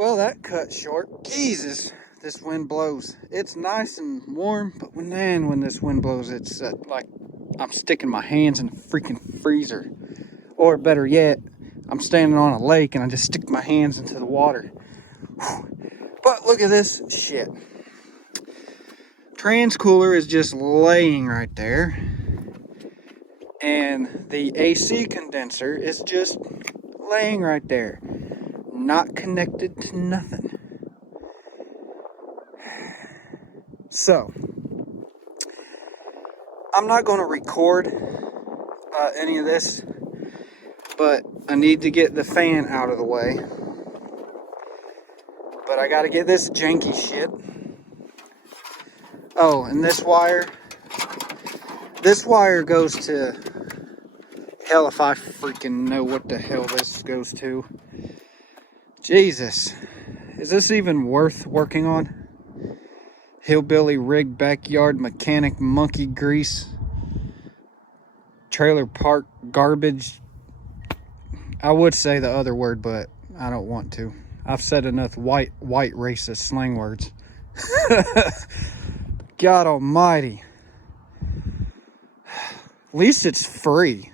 Well, that cut short. Jesus, this wind blows. It's nice and warm, but when this wind blows, it's like I'm sticking my hands in a freaking freezer. Or better yet, I'm standing on a lake and I just stick my hands into the water. But look at this shit. Trans cooler is just laying right there. And the AC condenser is just laying right there. Not connected to nothing. So, I'm not going to record any of this, but I need to get the fan out of the way. But I got to get this janky shit. Oh, and this wire goes to hell if I freaking know what the hell this goes to. Jesus, is this even worth working on? Hillbilly rig, backyard mechanic, monkey grease, trailer park garbage. I would say the other word, but I don't want to. I've said enough white racist slang words. God almighty. At least it's free.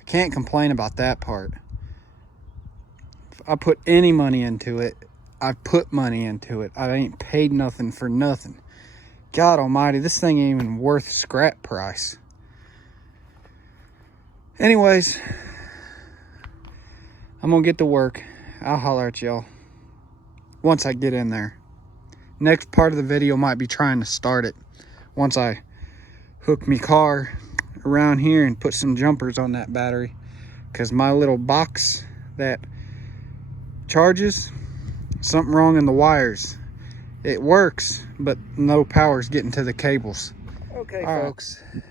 I can't complain about that part. If I put any money into it, I put money into it. I ain't paid nothing for nothing. God almighty, this thing ain't even worth scrap price. Anyways, I'm gonna get to work. I'll holler at y'all once I get in there. Next part of the video might be trying to start it once I hook me car around here and put some jumpers on that battery, because my little box that charges, something wrong in the wires. It works, but no power's getting to the cables. Okay, all folks. Right.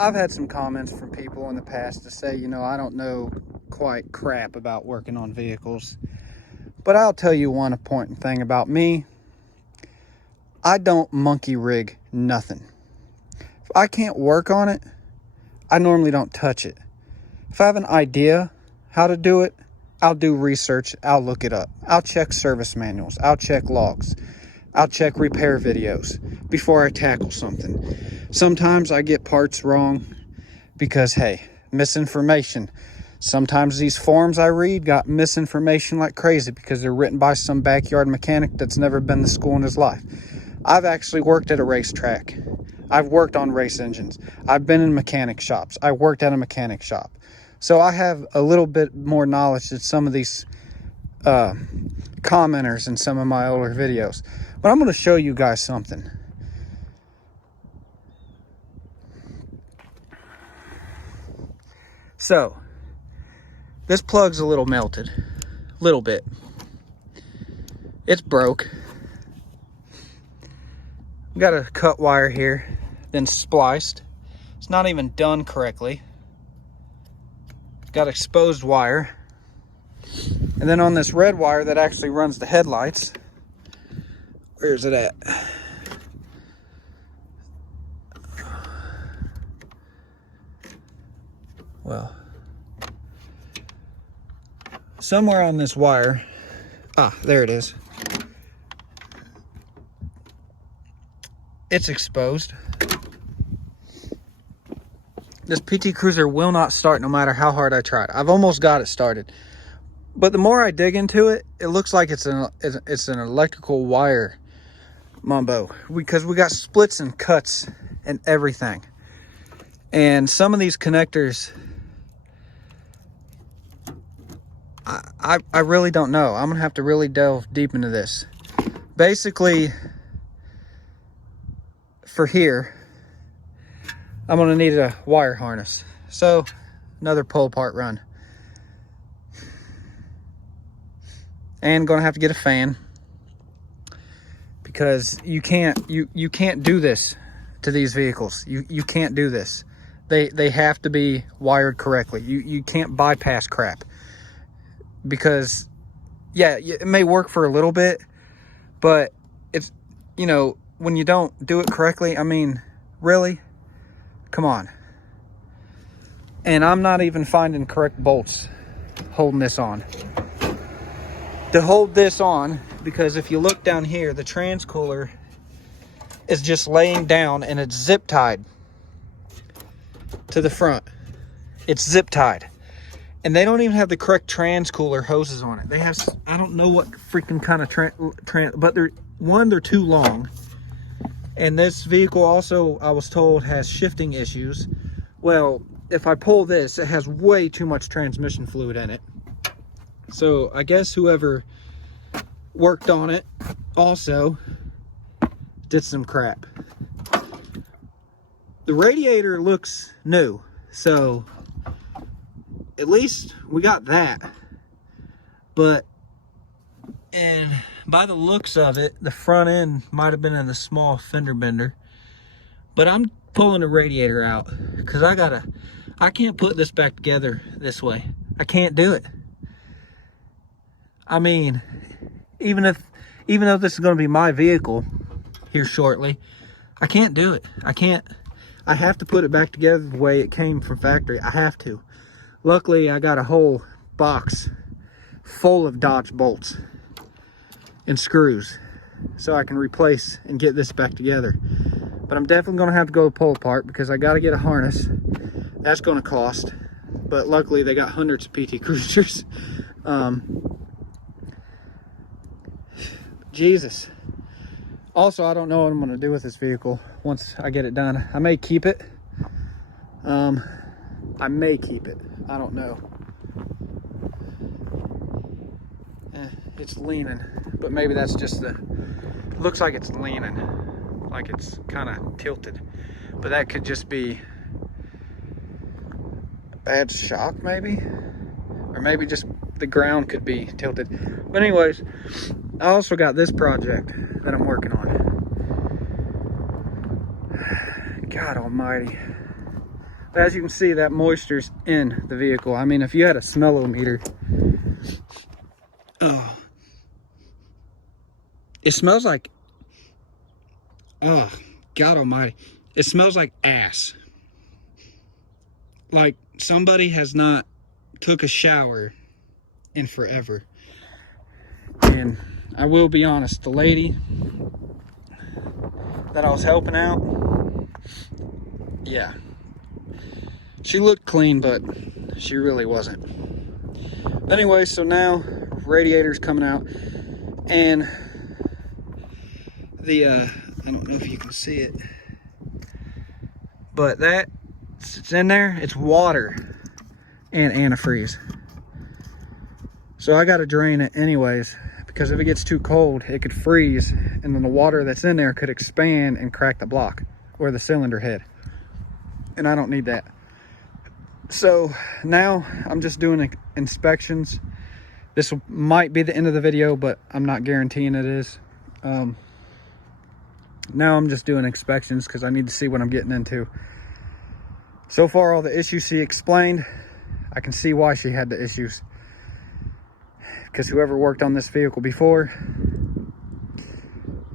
I've had some comments from people in the past to say, you know, I don't know quite crap about working on vehicles. But I'll tell you one important thing about me. I don't monkey rig nothing. If I can't work on it, I normally don't touch it. If I have an idea how to do it, I'll do research, I'll look it up. I'll check service manuals, I'll check logs, I'll check repair videos before I tackle something. Sometimes I get parts wrong because, hey, misinformation. Sometimes these forums I read got misinformation like crazy because they're written by some backyard mechanic that's never been to school in his life. I've actually worked at a racetrack. I've worked on race engines. I've been in mechanic shops. I worked at a mechanic shop. So I have a little bit more knowledge than some of these commenters in some of my older videos. But I'm going to show you guys something. So, this plug's a little melted. Little bit. It's broke. Got a cut wire here, then spliced. It's not even done correctly. Got exposed wire. And then on this red wire that actually runs the headlights, where's it at? Well, somewhere on this wire, there it is. It's exposed. This PT Cruiser will not start no matter how hard I tried. I've almost got it started. But the more I dig into it, it looks like it's an electrical wire mumbo. Because we got splits and cuts and everything. And some of these connectors, I really don't know. I'm going to have to really delve deep into this. Basically, for here, I'm going to need a wire harness. So, another pull apart run. And going to have to get a fan. Because you can't do this to these vehicles. You can't do this. They have to be wired correctly. You can't bypass crap. Because, yeah, it may work for a little bit, but it's, you know, when you don't do it correctly, I mean, really? Come on. And I'm not even finding correct bolts holding this on. to hold this on, because if you look down here, the trans cooler is just laying down and it's zip tied to the front. It's zip tied. And they don't even have the correct trans cooler hoses on it. They have, I don't know what freaking kind of but they're too long. And this vehicle also, I was told, has shifting issues. Well, if I pull this, it has way too much transmission fluid in it. So I guess whoever worked on it also did some crap. The radiator looks new, so at least we got that. But, and by the looks of it, the front end might have been in the small fender bender. But I'm pulling the radiator out because I can't put this back together this way. I can't do it. I mean, even though this is going to be my vehicle here shortly, I can't do it. I have to put it back together the way it came from factory. I have to. Luckily, I got a whole box full of Dodge bolts and screws, so I can replace and get this back together. But I'm definitely going to have to go pull apart because I got to get a harness. That's going to cost. But luckily, they got hundreds of PT Cruisers. Jesus. Also, I don't know what I'm going to do with this vehicle once I get it done. I may keep it. I may keep it. I don't know. It's leaning, but maybe that's just it looks like it's leaning, like it's kind of tilted, but that could just be a bad shock maybe, or maybe just the ground could be tilted. But anyways, I also got this project that I'm working on. God almighty. But as you can see, that moisture's in the vehicle. I mean, if you had a smellometer, oh, it smells like, oh, God almighty. It smells like ass. Like somebody has not took a shower in forever. And I will be honest, the lady that I was helping out, yeah, she looked clean, but she really wasn't. Anyway, so now radiator's coming out, and the I don't know if you can see it, but it's in there. It's water and antifreeze, so I got to drain it anyways, because if it gets too cold it could freeze, and then the water that's in there could expand and crack the block or the cylinder head, and I don't need that. So now I'm just doing inspections. This might be the end of the video, but I'm not guaranteeing it is. Now I'm just doing inspections because I need to see what I'm getting into. So far, all the issues she explained, I can see why she had the issues. Because whoever worked on this vehicle before,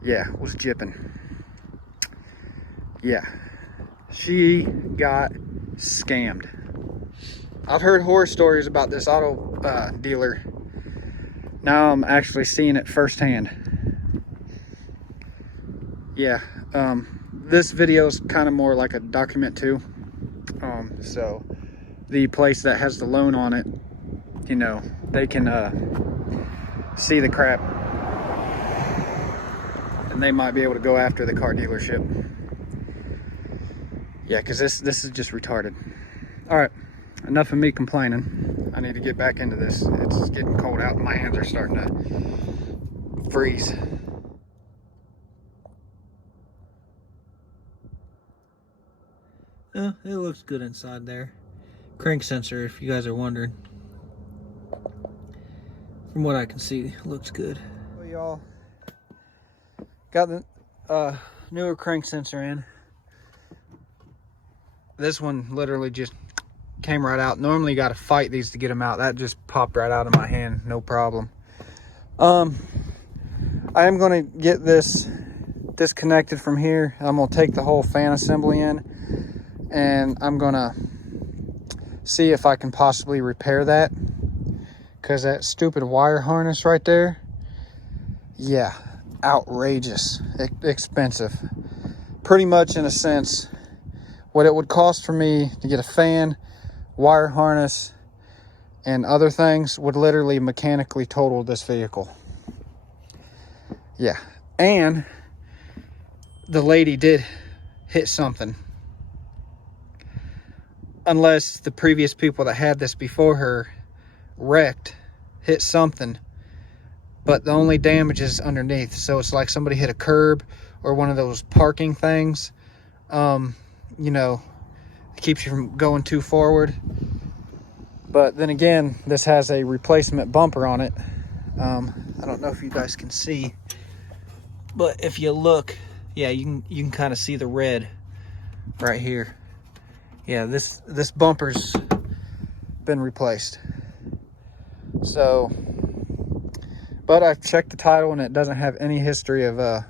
yeah, was jipping. Yeah, she got scammed. I've heard horror stories about this auto dealer. Now I'm actually seeing it firsthand. Yeah, this video is kind of more like a document too. So the place that has the loan on it, you know, they can see the crap, and they might be able to go after the car dealership. Yeah, because this is just retarded. All right, enough of me complaining. I need to get back into this. It's getting cold out and my hands are starting to freeze. It looks good inside there. Crank sensor, if you guys are wondering. From what I can see, it looks good. Well, y'all, got the newer crank sensor in. This one literally just came right out. Normally you got to fight these to get them out. That just popped right out of my hand, no problem. I am going to get this disconnected from here. I'm going to take the whole fan assembly in, and I'm going to see if I can possibly repair that, because that stupid wire harness right there, yeah, outrageous, expensive. Pretty much, in a sense, what it would cost for me to get a fan, wire harness, and other things would literally mechanically total this vehicle. Yeah, and the lady did hit something. Unless the previous people that had this before her wrecked, hit something, but the only damage is underneath. So it's like somebody hit a curb or one of those parking things, you know, it keeps you from going too forward. But then again, this has a replacement bumper on it. I don't know if you guys can see, but if you look, yeah, you can kind of see the red right here. Yeah, this bumper's been replaced. So, but I've checked the title and it doesn't have any history of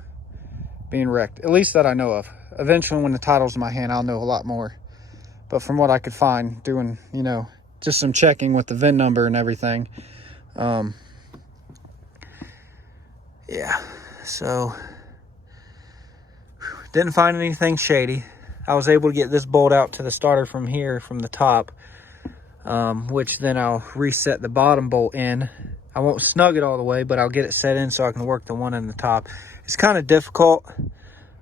being wrecked, at least that I know of. Eventually, when the title's in my hand, I'll know a lot more. But from what I could find, doing, you know, just some checking with the VIN number and everything, yeah, so didn't find anything shady. I was able to get this bolt out to the starter from here, from the top, which then I'll reset the bottom bolt in. I won't snug it all the way, but I'll get it set in so I can work the one in the top. It's kind of difficult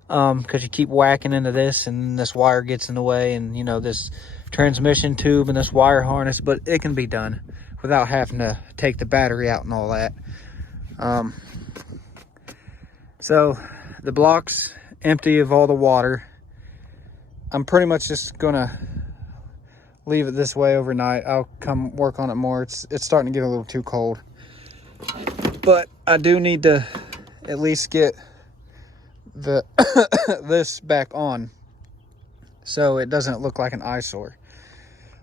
because you keep whacking into this and this wire gets in the way, and you know, this transmission tube and this wire harness, but it can be done without having to take the battery out and all that. So the block's empty of all the water. I'm pretty much just gonna leave it this way overnight. I'll come work on it more. It's starting to get a little too cold, but I do need to at least get the this back on so it doesn't look like an eyesore.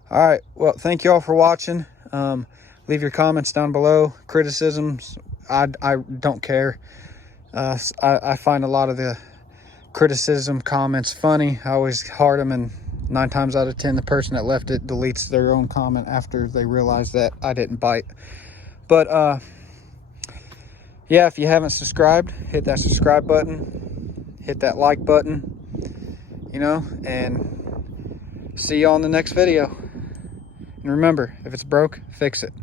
All right, well, thank you all for watching. Leave your comments down below, criticisms. I don't care. I find a lot of the criticism comments funny. I always heart them, and 9 times out of 10 the person that left it deletes their own comment after they realize that I didn't bite. But yeah, if you haven't subscribed, hit that subscribe button, hit that like button, you know, and see you on the next video. And remember, if it's broke, fix it.